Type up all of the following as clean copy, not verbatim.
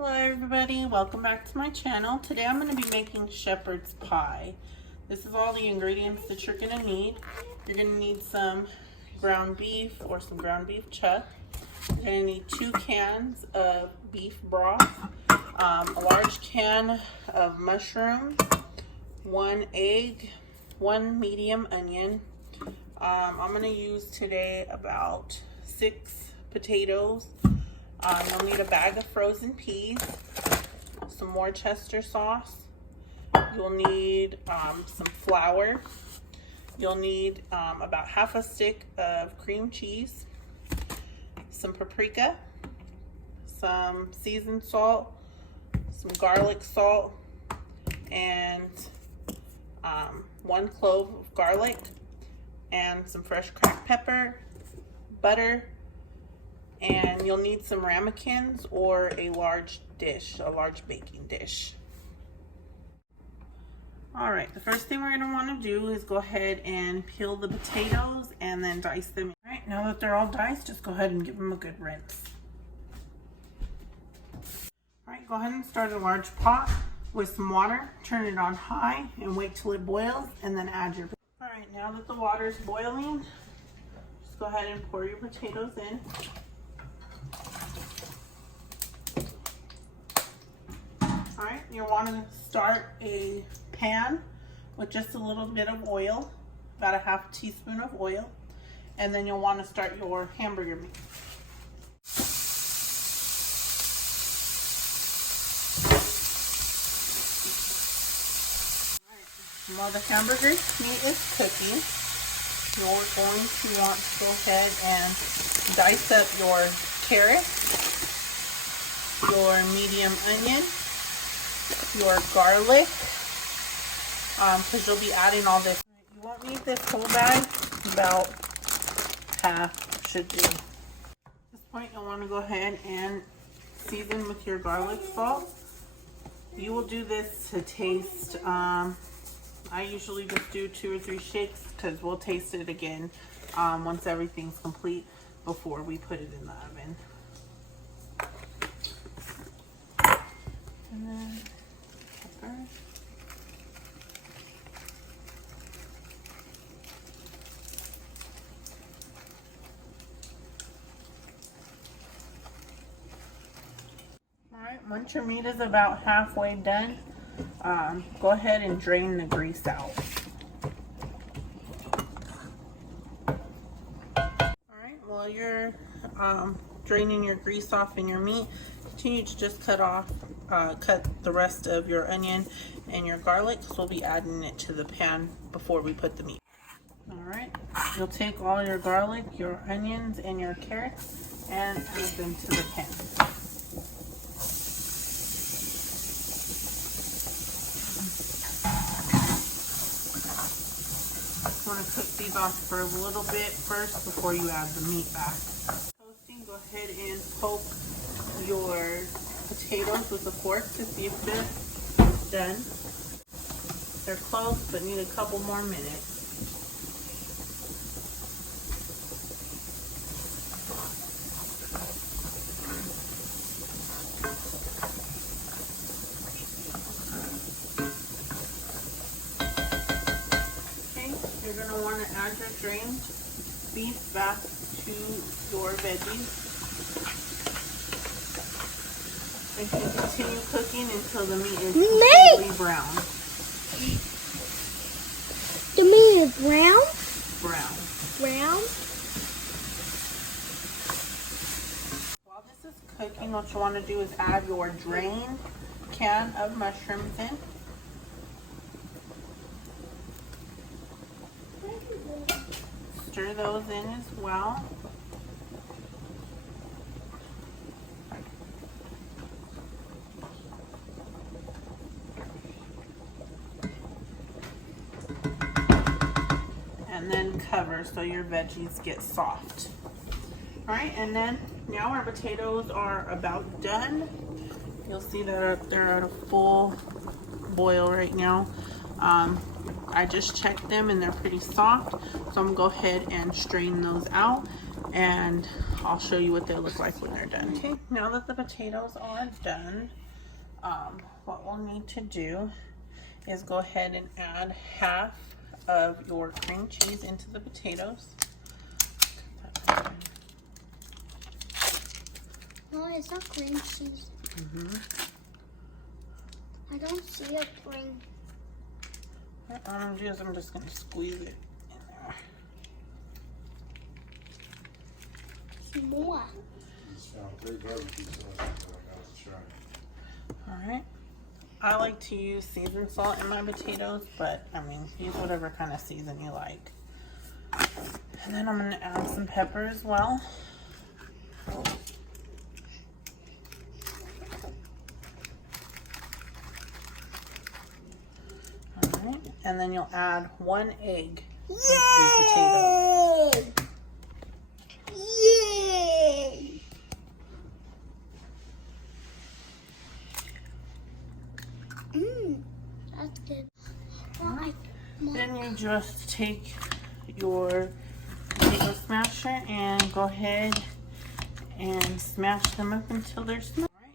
Hello everybody, welcome back to my channel. Today I'm going to be making shepherd's pie. This is all the ingredients that you're going to need. You're going to need some ground beef or some ground beef chuck. You're going to need 2 cans of beef broth, a large can of mushrooms, 1 egg, 1 medium onion. I'm going to use today about 6 potatoes. You'll need a bag of frozen peas, some Worcester sauce. You'll need some flour. You'll need about half a stick of cream cheese, some paprika, some seasoned salt, some garlic salt, and 1 clove of garlic, and some fresh cracked pepper, butter, and you'll need some ramekins or a large baking dish. All right, the first thing we're going to want to do is go ahead and peel the potatoes and then dice them. All right, now that they're all diced, just go ahead and give them a good rinse. All right, go ahead and start a large pot with some water. Turn it on high and wait till it boils, and then add your. All right, now that the water is boiling, just go ahead and pour your potatoes in. All right, you'll want to start a pan with just a little bit of oil, about a half teaspoon of oil, and then you'll want to start your hamburger meat. All right, while the hamburger meat is cooking, you're going to want to go ahead and dice up your carrots, your medium onion, your garlic, because you'll be adding all this. You won't need this whole bag, about half should do. At this point, you'll want to go ahead and season with your garlic salt. You will do this to taste. I usually just do 2 or 3 shakes because we'll taste it again once everything's complete before we put it in the oven. And then pepper. Alright, once your meat is about halfway done, go ahead and drain the grease out. Alright, while you're draining your grease off in your meat, continue to just cut the rest of your onion and your garlic, because we'll be adding it to the pan before we put the meat. Alright, you'll take all your garlic, your onions, and your carrots and add them to the pan. You want to cook these off for a little bit first before you add the meat back. Toasting, go ahead and poke your potatoes with a fork to see if they're done. They're close but need a couple more minutes. Okay, you're going to want to add your drained beef back to your veggies. And continue cooking until the meat is completely brown. The meat is brown? Brown. Brown? While this is cooking, what you want to do is add your drained can of mushrooms in. Stir those in as well. And then cover so your veggies get soft. All right, and then now our potatoes are about done. You'll see that they're at a full boil right now. I just checked them and they're pretty soft, so I'm gonna go ahead and strain those out, and I'll show you what they look like when they're done. Okay, now that the potatoes are done, what we'll need to do is go ahead and add half of your cream cheese into the potatoes. No, it's not cream cheese. I don't see a cream. What I'm gonna do is I'm just gonna squeeze it in there. Some more. Alright. I like to use seasoned salt in my potatoes, but I mean, use whatever kind of season you like. And then I'm gonna add some pepper as well. Alright, and then you'll add 1 egg to the potatoes. Yay! That's good. Then you just take your potato smasher and go ahead and smash them up until they're smooth. Alright,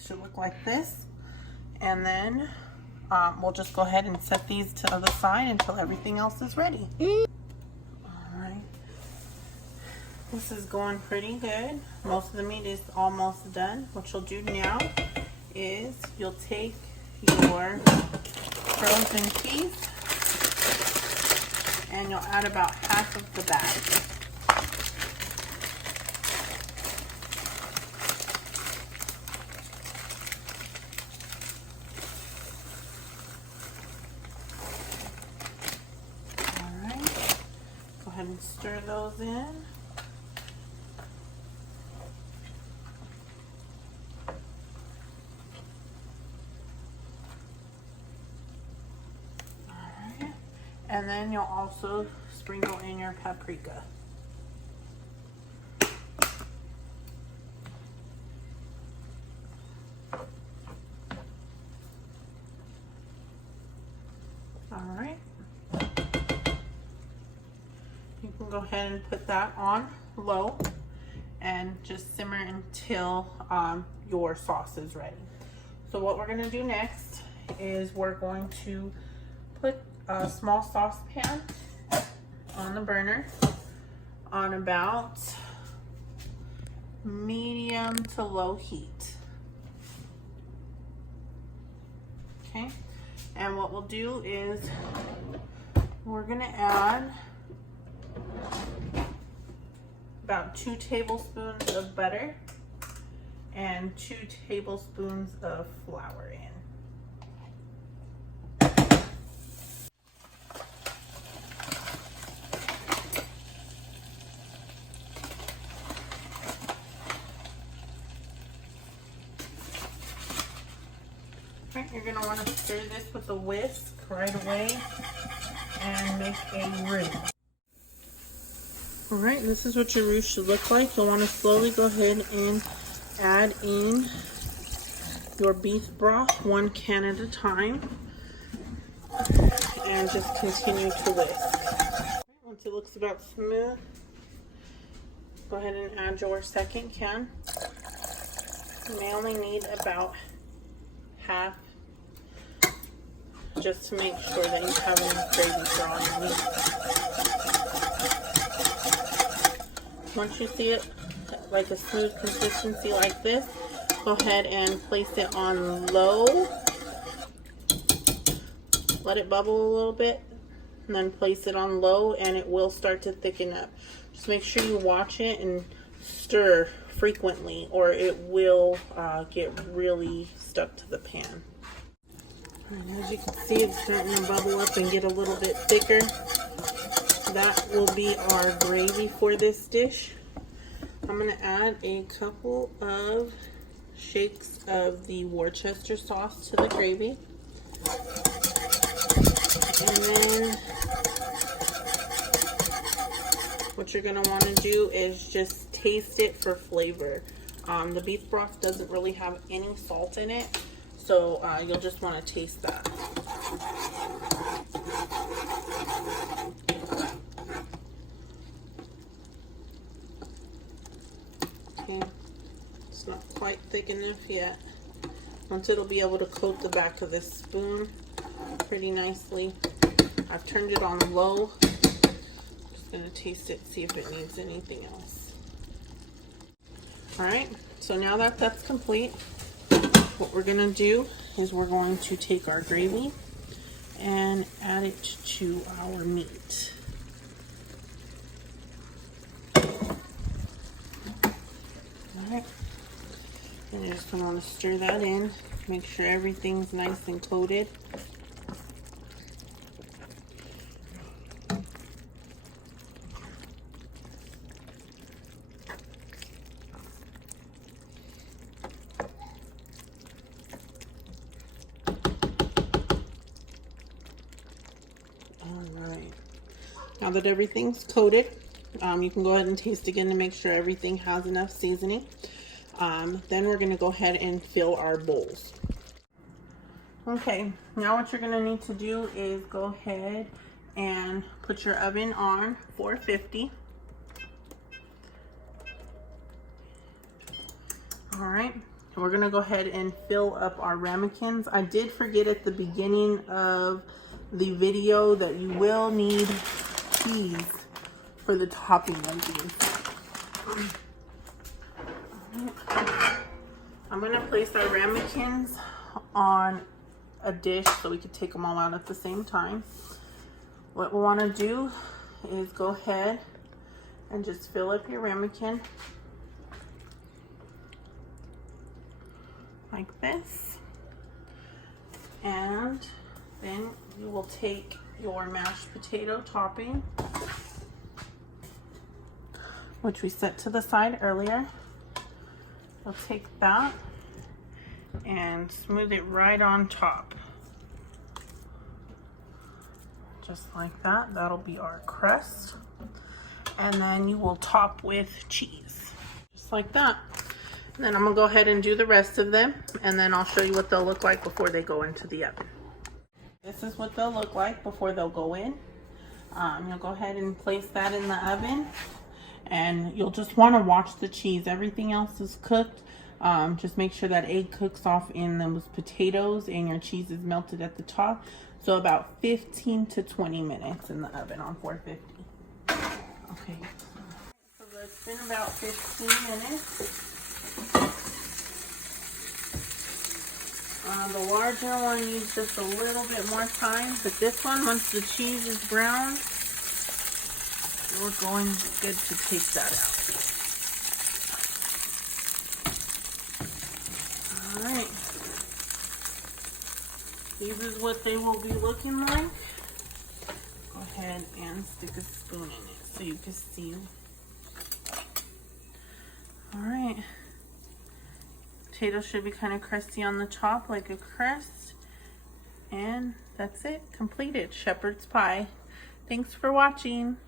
should look like this. And then we'll just go ahead and set these to the side until everything else is ready. Alright. This is going pretty good. Most of the meat is almost done. What you'll do now is you'll take your frozen cheese and you'll add about half of the bag. Alright, go ahead and stir those in. And then you'll also sprinkle in your paprika. Alright. You can go ahead and put that on low and just simmer until your sauce is ready. So what we're going to do next is we're going to put a small saucepan on the burner on about medium to low heat. Okay, and what we'll do is we're gonna add about 2 tablespoons of butter and 2 tablespoons of flour in. You're going to want to stir this with a whisk right away and make a roux. Alright, this is what your roux should look like. You'll want to slowly go ahead and add in your beef broth 1 can at a time and just continue to whisk. Once it looks about smooth, go ahead and add your 2nd can. You may only need about half, just to make sure that you have enough gravy for all your meat. Once you see it like a smooth consistency like this, go ahead and place it on low. Let it bubble a little bit, and then place it on low, and it will start to thicken up. Just make sure you watch it and stir frequently, or it will get really stuck to the pan. And as you can see, it's starting to bubble up and get a little bit thicker. That will be our gravy for this dish. I'm going to add a couple of shakes of the Worcester sauce to the gravy. And then what you're going to want to do is just taste it for flavor. The beef broth doesn't really have any salt in it, so you'll just want to taste that. It's not quite thick enough yet. Once it'll be able to coat the back of this spoon pretty nicely. I've turned it on low. Just gonna taste it, see if it needs anything else. All right, so now that that's complete, what we're gonna do is we're going to take our gravy and add it to our meat. Alright, and you're just gonna want to stir that in, make sure everything's nice and coated. Alright, now that everything's coated, you can go ahead and taste again to make sure everything has enough seasoning. Then we're going to go ahead and fill our bowls. Okay, now what you're going to need to do is go ahead and put your oven on 450. Alright, we're going to go ahead and fill up our ramekins. I did forget at the beginning of the video that you will need cheese for the topping of these. I'm going to place our ramekins on a dish so we can take them all out at the same time. What we want to do is go ahead and just fill up your ramekin like this, and then you will take your mashed potato topping, which we set to the side earlier. We'll take that and smooth it right on top. Just like that. That'll be our crust. And then you will top with cheese. Just like that. And then I'm gonna go ahead and do the rest of them, and then I'll show you what they'll look like before they go into the oven. This is what they'll look like before they'll go in. You'll go ahead and place that in the oven, and you'll just want to watch the cheese. Everything else is cooked. Just make sure that egg cooks off in those potatoes and your cheese is melted at the top. So about 15 to 20 minutes in the oven on 450. Okay, so it's been about 15 minutes. The larger one needs just a little bit more time, but this one, once the cheese is brown, we're going good to take that out. Alright, this is what they will be looking like. Go ahead and stick a spoon in it so you can see. Alright, potatoes should be kind of crusty on the top like a crust, and that's it, completed. Shepherd's pie. Thanks for watching.